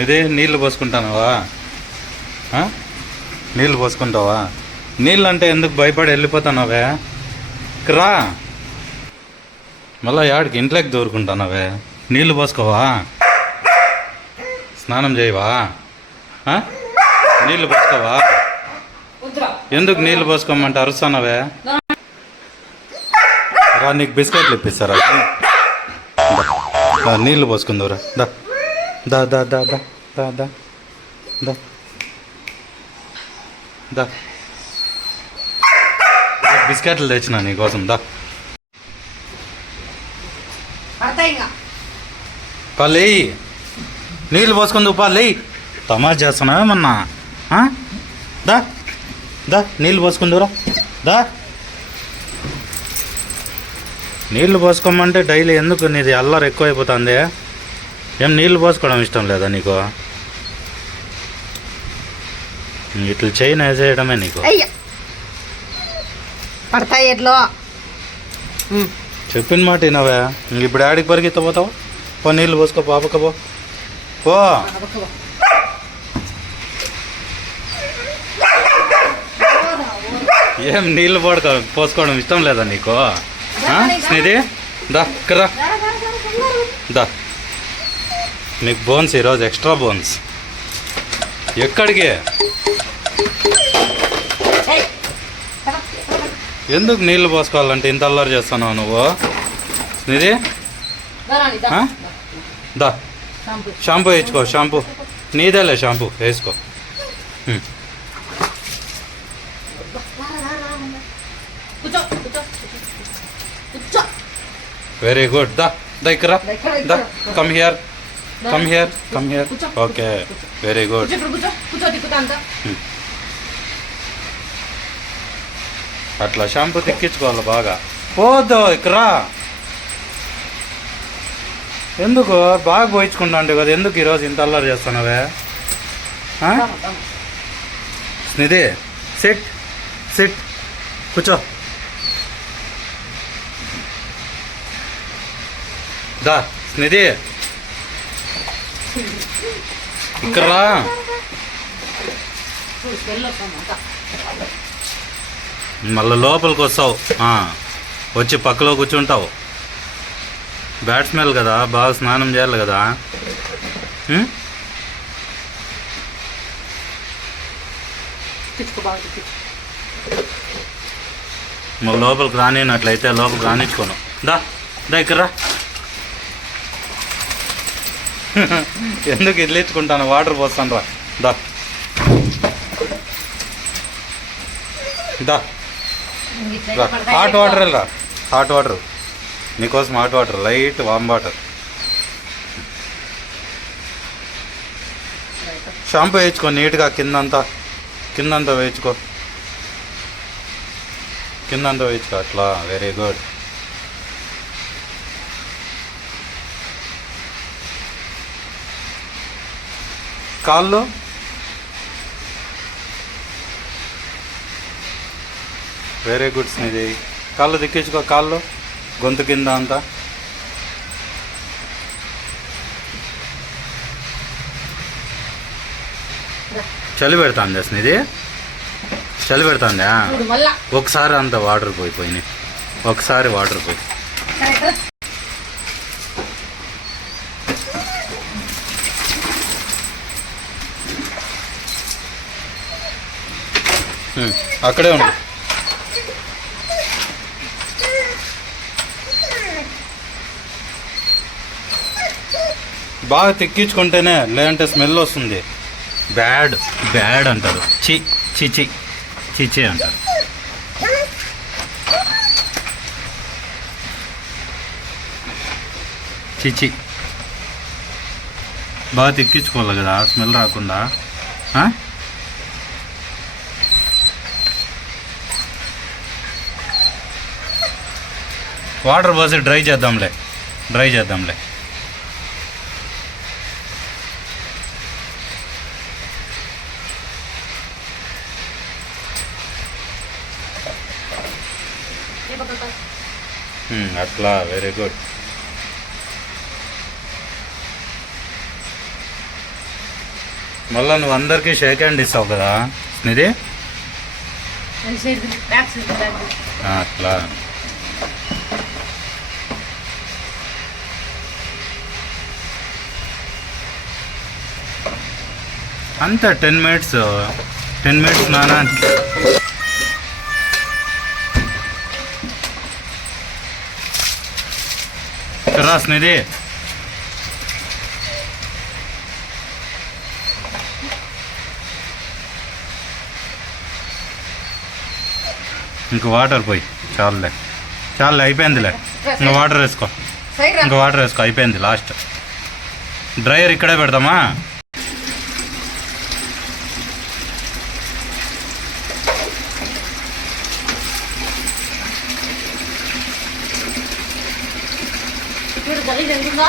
ఇదే నీళ్ళు పోసుకుంటానావా? నీళ్ళు పోసుకుంటావా? నీళ్ళు అంటే ఎందుకు భయపడి వెళ్ళిపోతానావే? రా. మళ్ళా యాడికి ఇంట్లోకి దూరుకుంటానావే? నీళ్ళు పోసుకోవా? స్నానం చేయవా? ఆ? నీళ్ళు పోసుకోవా? ఎందుకు నీళ్ళు పోసుకోమంటే అరుస్తానవే? రా నీకు బిస్కెట్లు ఇప్పిస్తారా? నీళ్ళు పోసుకుందూరా దా. Да, да, да, да, да, да, да. దా బిస్కెట్లు తెచ్చిన నీకోసం దా. పల్లే నీళ్ళు పోసుకుంది పల్లే తమాష చేస్తున్నావే మొన్న దా. దా నీళ్ళు పోసుకుందురా దా. నీళ్ళు పోసుకోమంటే డైలీ ఎందుకు నీది అల్లరి ఎక్కువైపోతుంది? ఏం నీళ్ళు పోసుకోవడం ఇష్టం లేదా నీకు? ఇట్లా చైన్ వేసేయడమే నీకు? పడతాయి ఎట్లో. చెప్పిన మాట వినవే. ఇంక ఇప్పుడు ఆడికి పరిగెత్తపోతావు పో నీళ్ళు పోసుకో పాపక పో. పో. ఏం నీళ్ళు పడక పోసుకోవడం ఇష్టం లేదా నీకు? ఆ? స్నిధి దా కర్రా దా. నీకు బోన్స్ ఈరోజు ఎక్స్ట్రా బోన్స్. ఎక్కడికి? ఎందుకు నీళ్ళు పోసుకోవాలంటే ఇంత అల్లరి చేస్తున్నావు నువ్వు? ఆ? దా. షాంపూ వేసుకో షాంపూ. నీదేలే షాంపూ వేసుకో. వెరీ గుడ్ దా దా ఇక్కడ. దా. Come here come here come here okay. Very good అట్లా షాంపూ తిక్కించుకోవాలి బాగా. పోదు ఇక్కడ ఎందుకు? బాగా పోయించుకుంటా అంటే కదా. ఎందుకు ఈరోజు ఇంత అల్లరి చేస్తున్నావే? Snidhi sit sit. కూర్చో. దా స్నిధి. ఇక్కడ మళ్ళీ లోపలికి వస్తావు. వచ్చి పక్కలో కూర్చుంటావు. బ్యాడ్ స్మెల్ కదా బాగా స్నానం చేయాలి కదా. మళ్ళీ లోపలికి రానినట్లయితే లోపలికి రానిచ్చుకోను. దా దా ఇక్కడ రా. ఎందుకు ఇదిలించుకుంటాను వాటర్ పోస్తాను రా దా. దా. రా. హాట్ వాటర్ రా. Hot water. నీకోసం hot water light warm water. Shampoo వేయించుకో నీట్గా కిందంతా కిందంతా వేయించుకో. కిందంతా వేయించుకో అట్లా. వెరీ గుడ్ కాళ్ళు వెరీ గుడ్ స్నిధి కాళ్ళు దిక్కించుకో కాళ్ళు. గొంతు కింద అంతా. చలి పెడుతుంది స్నిధి చలి పెడుతుందా? ఒకసారి అంత వాటర్ పోయిపోయినాయి ఒకసారి వాటర్ పోయి. అక్కడే ఉండు. బాగా తిక్కించుకుంటేనే లేదంటే స్మెల్ వస్తుంది. బ్యాడ్ బ్యాడ్ అంటారు. చి చి చి చి చి అంటారు. చిచి బాగా తిక్కించుకోవాలి కదా స్మెల్ రాకుండా ఆ? వాటర్ పోసి డ్రై చేద్దాంలే. డ్రై చేద్దాంలే. అట్లా వెరీ గుడ్ మళ్ళీ నువ్వు అందరికీ షేక్ హ్యాండ్ ఇస్తావు కదా నిధి అట్లా. అంతే టెన్ మినిట్స్ టెన్ మినిట్స్ నానా. రాస్ నిధి ఇంక వాటర్ పోయి చాలులే. చాలులే అయిపోయిందిలే. ఇంకా వాటర్ వేసుకో. ఇంకా వాటర్ వేసుకో అయిపోయింది లాస్ట్. డ్రైయర్ ఇక్కడే పెడదామా? చూడు బలి జరుగుతుందా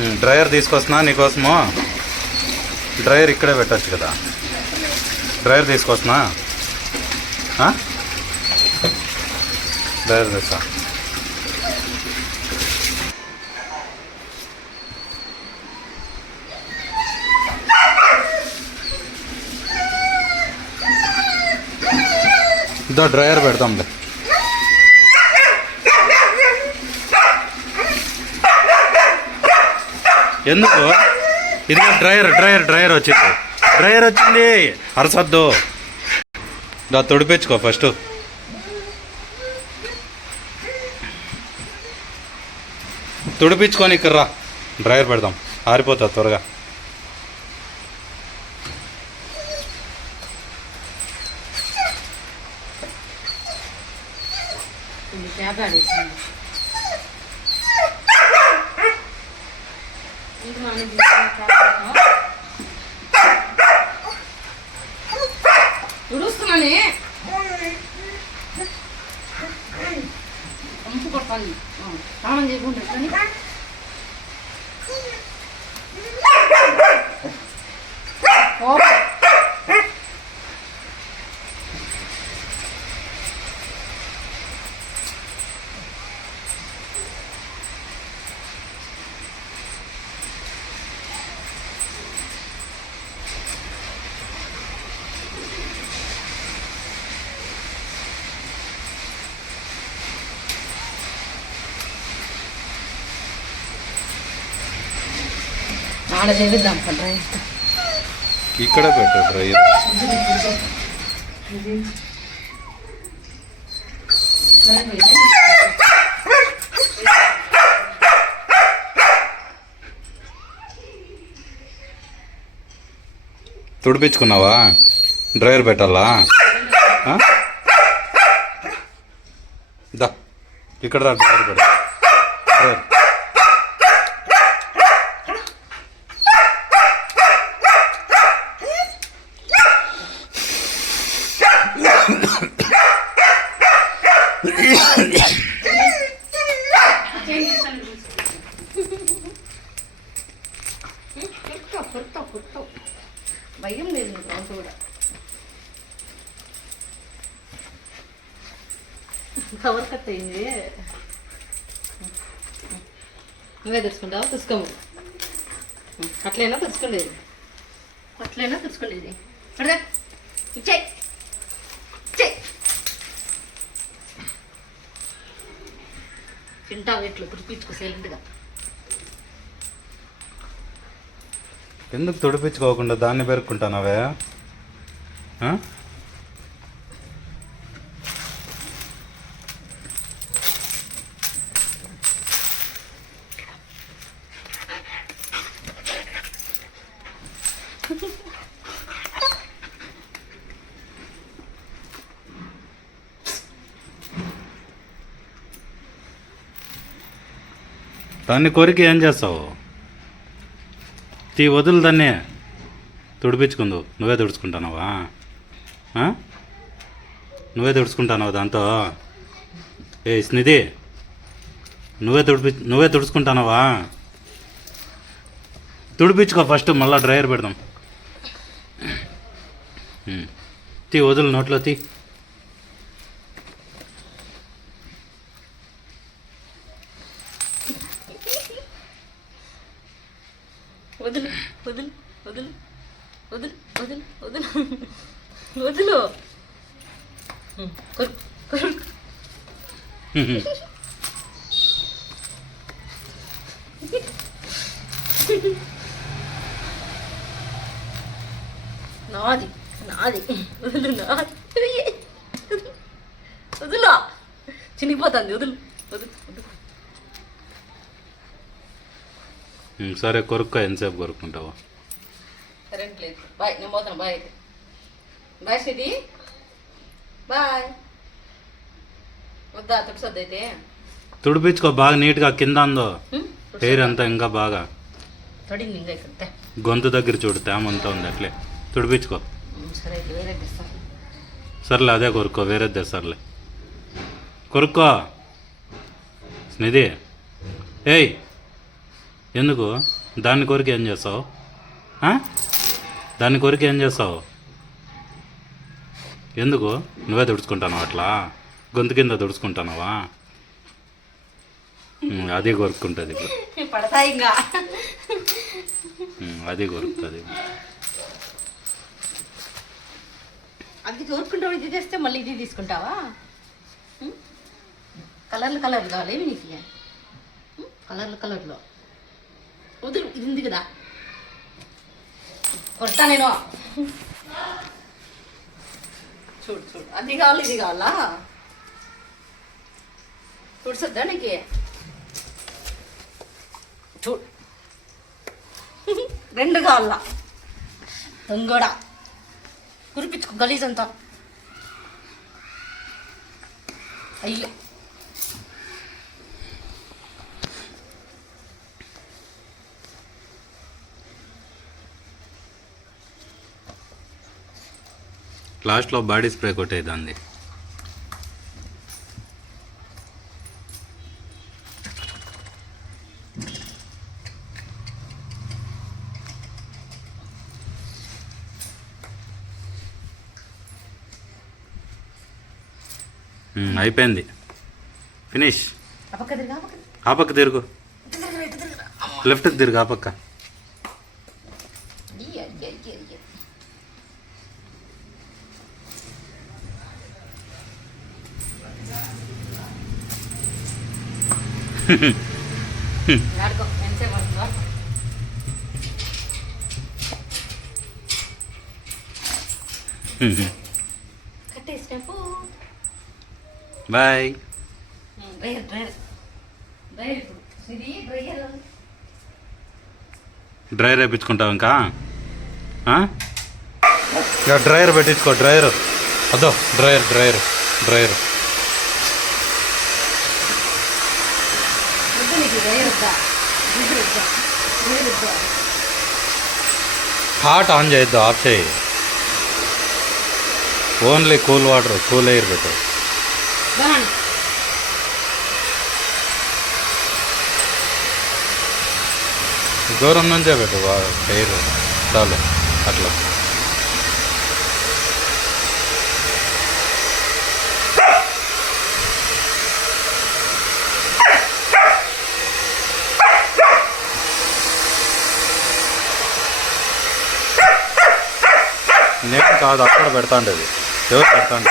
ఉమ్, డ్రైయర్ తీసుకొస్తున్నా నీకోసము. డ్రైయర్ ఇక్కడే పెట్టచ్చు కదా. డ్రైయర్ తీసుకొస్తున్నా. ఆ? డ్రైయర్ తెస్తా ఇదో డ్రైయర్ పెడతాంలే ఎందుకు? ఇది డ్రైయర్ డ్రైయర్ డ్రైయర్ వచ్చింది. డ్రైయర్ వచ్చింది. అరసద్దు. దా తొడిపించుకో ఫస్ట్ తుడిపించుకొని ఇక్కడ రా డ్రైవర్ పెడదాం. ఆరిపోతుంది త్వరగా. ఆడ చేద్దాం పండ్రా ఇక్కడే పెట్టు డ్రైయర్ తుడిపించుకున్నావా? డ్రైవర్ పెట్టాలా? దా ఇక్కడ డ్రైవర్ పెట్టాలి అట్లైనా తెచ్చుకోలేదు అట్లైనా తెచ్చుకోలేదు తింటావు ఇట్లా సైలెంట్గా. ఎందుకు తుడిపించుకోకుండా దాన్ని పెరుక్కుంటానవే? దాన్ని కోరిక ఏం చేస్తావు? తీ వదులు దాన్ని. తుడిపించుకుందు. నువ్వే తుడుచుకుంటానావా? నువ్వే తుడుచుకుంటానావు దాంతో? ఏ స్నిధి నువ్వే తుడిపి నువ్వే తుడుచుకుంటానావా? తుడిపించుకో ఫస్ట్ మళ్ళీ డ్రైయర్ పెడదాం. తీ వదులు నోట్లో తీ వదులు వదులు వదులు వదులు వదులు. నాది నాది వదులు నాది. వదులు. చినిగిపోతుంది వదులు వదులు వదులు. సరే కొరుక్కో ఎంతసేపు కొరుక్కుంటావు? కరెంట్ లేదు బాయ్ నేను పోతాను బాయ్ అయితే. బాయ్ బాయ్ వద్దా తుడిపించుకో బాగా నీట్గా కింద అందో? హెయిర్ అంతా ఇంకా బాగా. ఇంకా ఇక్కడ. గొంతు దగ్గర చూడు తేమ అంతా ఉంది అట్లే. తుడిపించుకో. ఉమ్, సరే అయితే వేరే తెస్తాను సర్లే అదే కొరుక్కో వేరేది తెస్తారులే కొరుక్కో. స్నిధి. ఏయ్ ఎందుకు? దాన్ని కొరికి ఏం చేస్తావు? ఆ? దాన్ని కొరికి ఏం చేస్తావు? ఎందుకు? నువ్వే తుడుచుకుంటాను అట్లా? గొంతు కింద తుడుచుకుంటానవా? ఉమ్, అది కొరుక్కుంటుంది ఇప్పుడు. అది కొరుకుతుంది అది కోరుకుంటావు ఇది చేస్తే మళ్ళీ ఇది తీసుకుంటావా? కలర్లు కలర్లు కావాలి నీకు? కలర్లు కలర్లు. వదులు ఇది ఉంది కదా. కొడతా నేను. చూడు చూడు అది కావాలి ఇది కావాలా చూడుసొద్దా నీకు చూడు రెండు కావాలా దొంగోడ కురిపించుకో గలీజ్ అంతా అయ్యో లాస్ట్లో బాడీ స్ప్రే కొట్టేదాన్ని అయిపోయింది. ఫినిష్. ఆ పక్క తిరిగి. లెఫ్ట్కి తిరుగు ఆ పక్క అయ్య, అయ్య, అయ్య, అయ్య. ఆడుకో ఎంతసేపు పడుతుందో ఆడుకో. కట్టేసినప్పు బాయ్. డ్రైయర్ వేయించుకుంటావు ఇంకా? డ్రైయర్ పెట్టించుకో డ్రైయర్ అదో డ్రైయర్ డ్రైయర్ డ్రైయర్ వద్దు నీకు డ్రైయర్ వద్దా డ్రైయర్ వద్దా డ్రైయర్ వద్దా హాట్ ఆన్ చేయొద్దు ఆఫ్ చేయి. Only cool water cool air పెట్టు. దూరం నుంచే పెట్టు ఎయిర్ చాలు అట్లా. కాదు అక్కడ పెడతాండేది. ఎవరు పెడతాండే?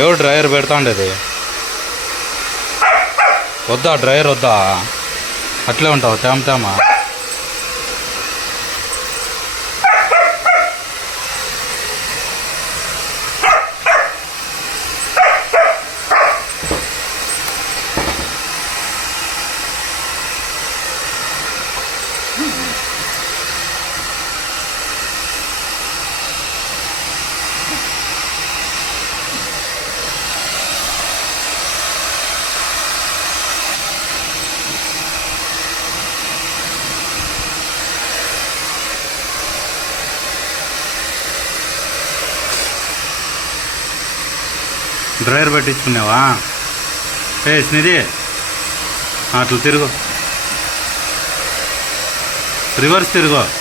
ఎవరు డ్రైవర్ పెడతాండేది? వద్దా డ్రైవర్ వద్దా? అట్లే ఉంటావు తేమ తేమ. డ్రైవర్ పెట్టించుకున్నావా? ఏ స్నిధి అట్లా తిరుగు. రివర్స్ తిరుగు.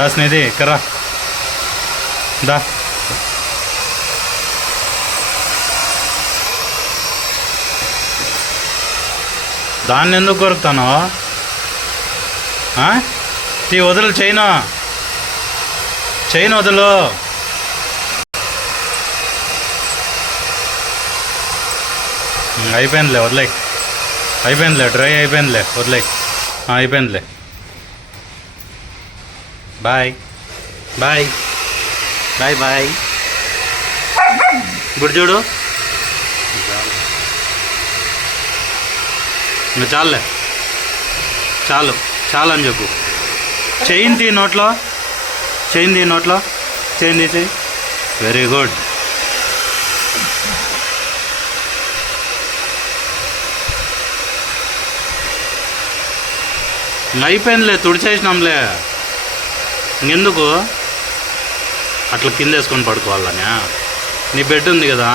దా స్నేది కర్రా. దా. దాన్ని ఎందుకు కొరుకుతాను తీ వదులు చైను. చైన్ వదులు. అయిపోయిందిలే వదిలే అయిపోయిందిలే డ్రై అయిపోయిందిలే వదిలే అయిపోయిందిలే. బాయ్ బాయ్ బాయ్ బాయ్ ఇప్పుడు చూడు. నువ్వు చాలులే చాలు. చాలు. అని చెప్పు. చైన్ తీ నోట్లో. చైన్ తీ నోట్లో. చైన్ తీసి వెరీ గుడ్ అయిపోయిందిలే తుడిచేసినాంలే. ఇంకెందుకు? అట్లా కింద వేసుకొని పడుకోవాలనే? నీ బెడ్ ఉంది కదా.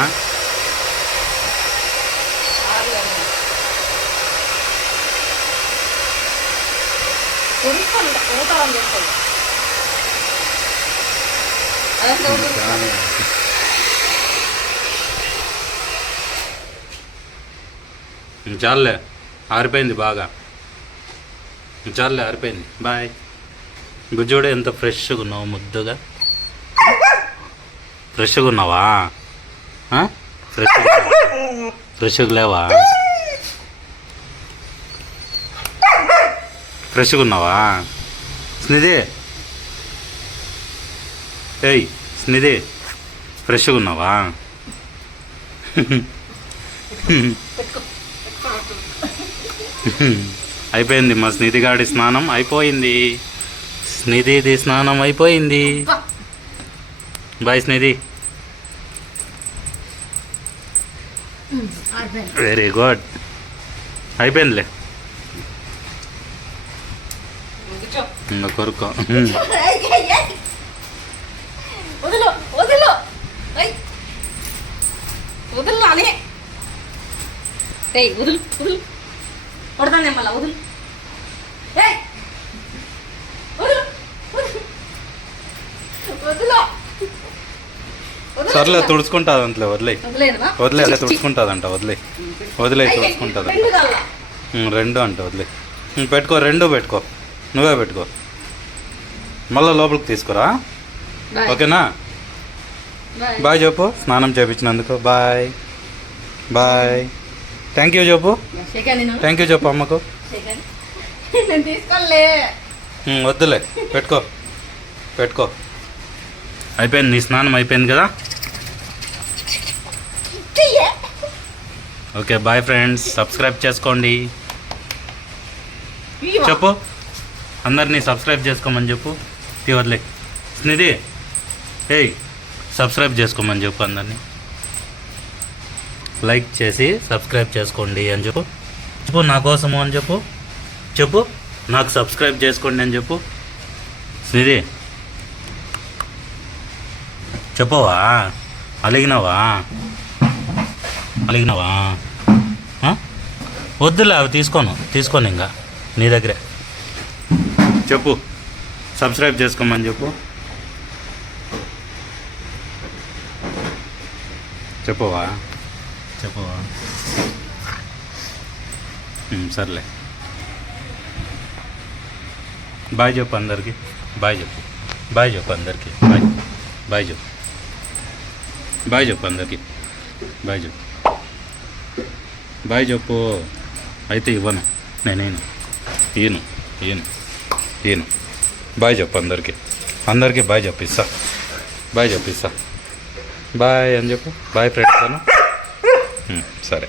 చాలే ఆరిపోయింది బాగా. చాలే ఆరిపోయింది. బాయ్. గుజ్జుడు ఎంత ఫ్రెష్గా ఉన్నావు ముద్దుగా? ఫ్రెష్గా ఉన్నావా? ఫ్రెష్ ఫ్రెష్గా లేవా? ఫ్రెష్గా ఉన్నావా? స్నిధి. ఏయ్ స్నిధి. ఫ్రెష్గా ఉన్నావా? అయిపోయింది మా స్నిధిగాడి స్నానం అయిపోయింది. స్నిధిది స్నానం అయిపోయింది. బాయ్ స్నిధి. వెరీ గుడ్ అయిపోయిందిలే. ఇంకా కొరుకో. ఏయ్, ఏయ్, ఏయ్. వదిలు వదిలు ఏయ్. వదులు వదులు. కొడతానే మళ్ళా వదులు వదులు వదులు వదులు. సర్లే వదిలే. వదిలేయడమా? వదిలే చి. తుడుచుకుంటుందంట వదిలే. వదిలే తుడుచుకుంటుందంట. రెండు అంట వదిలే. పెట్టుకో రెండు పెట్టుకో. నువ్వే పెట్టుకో. మళ్ళీ లోపలికి తీసుకురా. ఓకేనా? బాయ్. చెప్పు స్నానం చేపించినందుకు. బాయ్. బాయ్. థ్యాంక్ యూ చెప్పు. థ్యాంక్ యూ చెప్పు అమ్మకు. వద్దులే పెట్టుకో. పెట్టుకో. అయిపోయింది నీ స్నానం అయిపోయింది కదా? Okay bye friends. సబ్స్క్రైబ్ చేసుకోండి? చెప్పు. అందరినీ సబ్స్క్రైబ్ చేసుకోమని చెప్పు. తీవద్లే స్నిధి. ఏయ్ సబ్స్క్రైబ్ చేసుకోమని చెప్పు అందరినీ. లైక్ చేసి సబ్స్క్రైబ్ చేసుకోండి అని చెప్పు. చెప్పు నా కోసము అని చెప్పు. చెప్పు. నాకు సబ్స్క్రైబ్ చేసుకోండి అని చెప్పు. స్నిధి. చెప్పవా? అలిగినావా? అలిగినావా? వద్దులే అవి తీసుకోను తీసుకోను ఇంకా నీ దగ్గరే. చెప్పు సబ్స్క్రైబ్ చేసుకోమని చెప్పు. చెప్పవా? చెప్పవా? సర్లే. బాయ్ చెప్పు అందరికి బాయ్ చెప్పు బాయ్ చెప్పు అందరికి బాయ్ బాయ్ చెప్పు బాయ్ చెప్పు అందరికి బాయ్ చెప్పు. బాయ్ చెప్పు. అయితే ఇవ్వను. నేనేను ఈను ఈను ఈను బాయ్ చెప్పు అందరికీ. అందరికీ బాయ్ చెప్పిస్తా. బాయ్ చెప్పిస్తా. బాయ్ అని చెప్పు. బాయ్ ఫ్రెండ్స్ అను. సరే.